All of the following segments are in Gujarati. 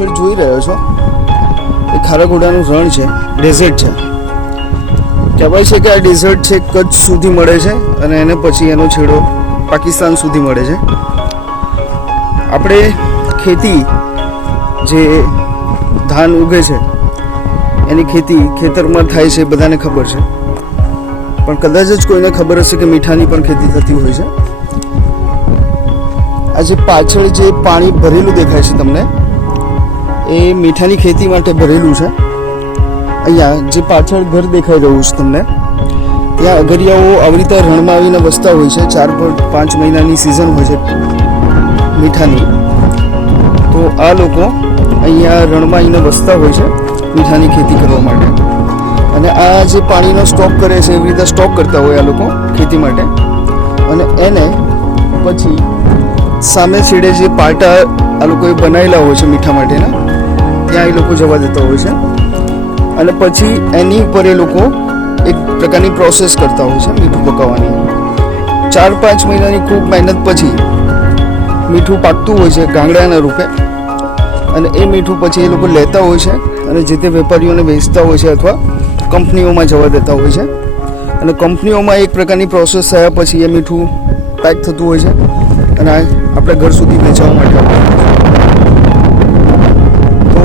પાછળ જોઈ રહ્યો છો એ ખારાગોડાનું રણ છે, ડેઝર્ટ છે. કહેવાય છે કે આ ડેઝર્ટ છે કચ્છ સુધી મળે છે અને એને પછી એનો છેડો પાકિસ્તાન સુધી મળે છે. આપણે ખેતી જે ધાન ઉગે છે એની ખેતી ખેતરમાં થાય છે બધાને ખબર છે, પણ કદાચ જ કોઈને ખબર હશે કે મીઠાની પણ ખેતી થતી હોય છે. આજે પાછળ જે પાણી ભરેલું દેખાય છે તમને એ મીઠાની ખેતી માટે ભરેલું છે. અહીંયા જે પાછળ ઘર દેખાઈ રહ્યું છે તમને ત્યાં અગરિયાઓ આવી રીતે રણમાં આવીને વસતા હોય છે. 4-5 મહિનાની સિઝન હોય છે મીઠાની, તો આ લોકો અહીંયા રણમાં આવીને વસતા હોય છે મીઠાની ખેતી કરવા માટે. અને આ જે પાણીનો સ્ટોક કરે છે એવી રીતે સ્ટોક કરતા હોય આ લોકો ખેતી માટે, અને એને પછી સામે છેડે જે પાટા આ લોકોએ બનાવેલા હોય છે મીઠા માટેના ત્યાં એ લોકો જવા દેતા હોય છે. અને પછી એની ઉપર એ લોકો એક પ્રકારની પ્રોસેસ કરતા હોય છે મીઠું પકાવવાની. 4-5 મહિનાની ખૂબ મહેનત પછી મીઠું પાકતું હોય છે ગાંગડાના રૂપે, અને એ મીઠું પછી એ લોકો લેતા હોય છે અને જે તે વેપારીઓને વેચતા હોય છે અથવા કંપનીઓમાં જવા દેતા હોય છે. અને કંપનીઓમાં એક પ્રકારની પ્રોસેસ થયા પછી એ મીઠું પેક થતું હોય છે અને આપણે ઘર સુધી વેચવા માટે. તો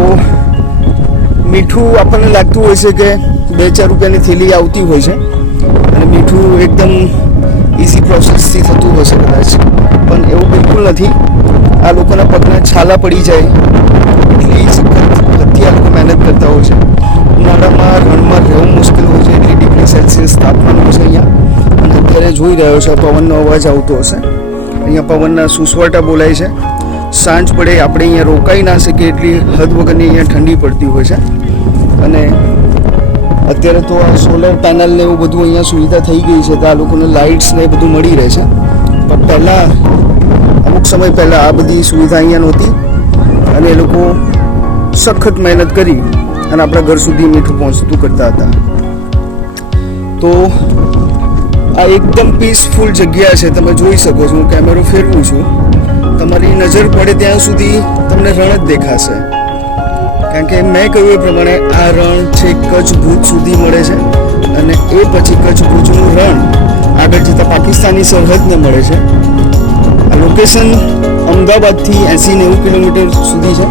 મીઠું આપણને લાગતું હોય છે કે 2-4 રૂપિયાની થેલી આવતી હોય છે અને મીઠું એકદમ ઇઝી પ્રોસેસથી થતું હશે કદાચ, પણ એવું બિલકુલ નથી. આ લોકોના પગના છાલા પડી જાય એટલી સખતથી આ લોકો મહેનત કરતા હોય છે. ઉનાળામાં રણમાં રહેવું મુશ્કેલ હોય છે, એટલી ડિગ્રી સેલ્સિયસ તાપમાન હોય છે અહીંયા. અને અત્યારે જોઈ રહ્યો છે પવનનો અવાજ આવતો હશે, અહીંયા પવનના સુસવાટા બોલાય છે. સાંજ પડે આપણે અહીંયા રોકાઈ ના શકીએ એટલી હદ વગરની અહીંયા ઠંડી પડતી હોય છે. અને અત્યારે તો આ સોલર પેનલ ને એવું બધું અહીંયા સુવિધા થઈ ગઈ છે, તો આ લોકોને લાઇટ્સ ને એ બધું મળી રહે છે. પણ પહેલાં અમુક સમય પહેલાં આ બધી સુવિધા અહીંયા નહોતી અને એ લોકો સખત મહેનત કરી અને આપણા ઘર સુધી મીઠું પહોંચતું કરતા હતા. તો આ એકદમ પીસફુલ જગ્યા છે, તમે જોઈ શકો છો. હું કેમેરો ફેરવું છું, તમારી નજર પડે ત્યાં સુધી તમને રણ જ દેખાશે. કારણ કે મેં કહ્યું એ પ્રમાણે આ રણ છે કચ્છ ભુજ સુધી મળે છે અને એ પછી કચ્છ ભુજનું રણ આગળ જતાં પાકિસ્તાની સરહદને મળે છે. આ લોકેશન અમદાવાદથી 80-90 કિલોમીટર સુધી છે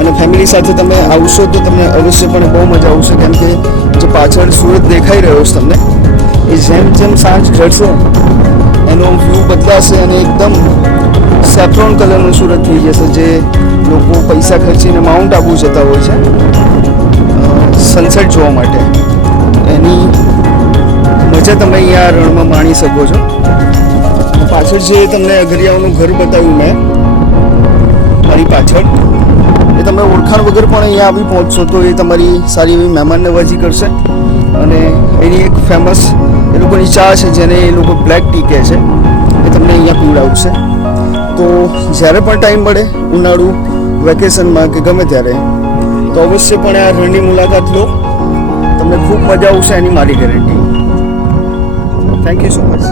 અને ફેમિલી સાથે તમે આવશો તો તમને અવશ્યપણે બહુ મજા આવશે. કેમ કે જે પાછળ સુરત દેખાઈ રહ્યો છે તમને, એ જેમ જેમ સાંજ ઢળશે એનો વ્યૂ બદલાશે અને એકદમ સેફ્રોન કલરનું સુરત થઈ જશે. જે લોકો પૈસા ખર્ચીને માઉન્ટ આબુ જતા હોય છે સનસેટ જોવા માટે, એની મજા તમે અહીંયા રણમાં માણી શકો છો. પાછળ જે તમને અગરિયાઓનું ઘર બતાવ્યું મેં મારી પાછળ, એ તમે ઓળખાણ વગર પણ અહીંયા આવી પહોંચશો તો એ તમારી સારી એવી મહેમાન નવાજી કરશે. અને એની એક ફેમસ એ લોકોની ચા છે જેને એ લોકો બ્લેક ટી કહે છે, એ તમને અહીંયા પીવડાવશે. તો જ્યારે પણ ટાઈમ મળે ઉનાળુ વેકેશનમાં કે ગમે ત્યારે તો અવશ્યપણે આ રણની મુલાકાત લો, તમને ખૂબ મજા આવશે, એની મારી guarantee. Thank you so much.